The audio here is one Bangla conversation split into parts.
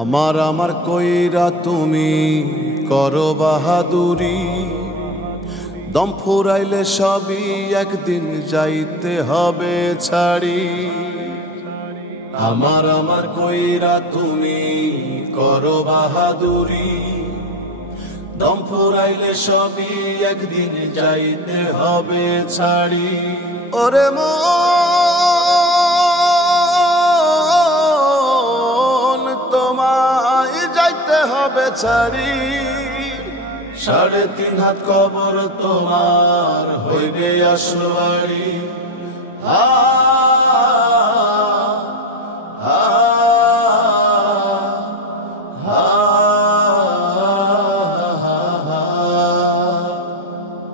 আমার কইরা তুমি করো বাহাদুরি, দম ফুরাইলে সবই একদিন যাইতে হবে ছাড়ি। আমার কইরা তুমি করো বাহাদুরি, দম ফুরাইলে সবই একদিন যাইতে হবে ছাড়ি। ওরে মন তোমায় যাইতে হবে ছাড়ি, 3.5 হাত কবর তোমার হইবে আসবাড়ি।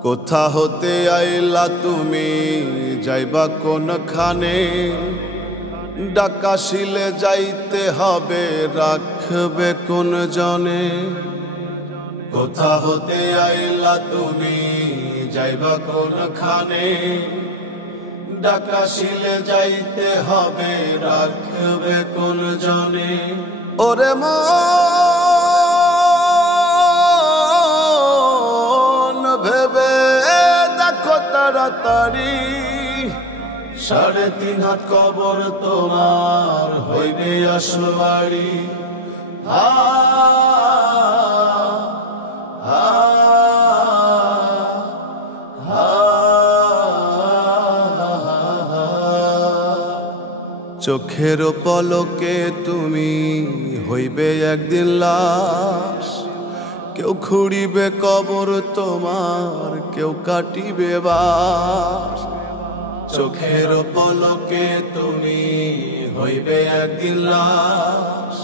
কোথা হতে আইলা তুমি, যাইবা কোনখানে? ডাকাশিলে যাইতে হবে, রাখবে কোন জনে? কোথা হতে আইলা তুমি, যাইবা কোনখানে? ডাকাশিলে যাইতে হবে, রাখবে কোন জনে? ওরে মন ভেবে দেখো তাড়াতাড়ি, 3.5 হাত কবর তোমার হইবে আসবাড়ি। চোখের পলকে তুমি হইবে একদিন লাশ, কেউ খুঁড়িবে কবর তোমার, কেউ কাটিবে বাস। চোখের পলকে তুমি হইবে একদিন লাশ,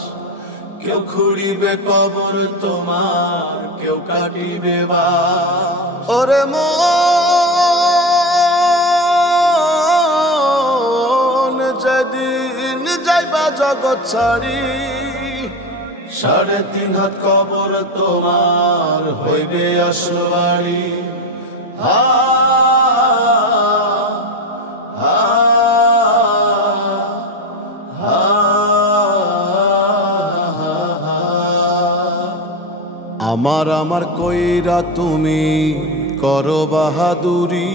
কেউ খুঁড়িবে কবর তোমার, কেউ কাটিবে বাস। ওরে মন যেদিন যাইবা জগৎ ছাড়ি, 3.5 হাত কবর তোমার হইবে আসবাড়ি। আমার কইরা তুমি করো বাহাদুরি,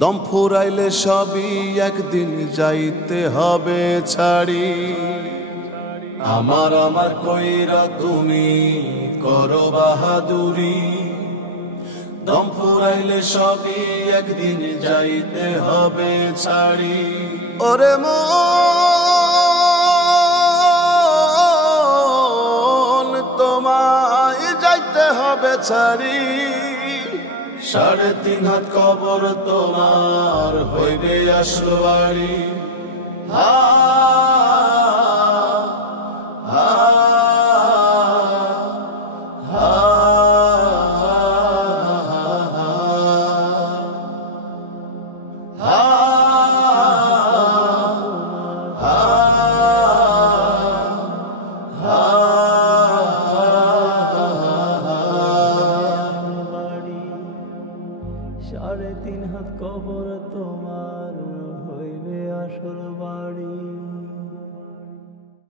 দম ফুরাইলে সবই একদিন যাইতে হবে ছাড়ি। আমার কইরা তুমি করো বাহাদুরি, দম ফুরাইলে সবই একদিন যাইতে হবে ছাড়ি। ওরে মন তোমায় যাইতে হবে ছাড়ি, 3.5 হাত কবর তোমার হইবে আসবাড়ি। সাড়ে 3 হাত কবর তোমার হইবে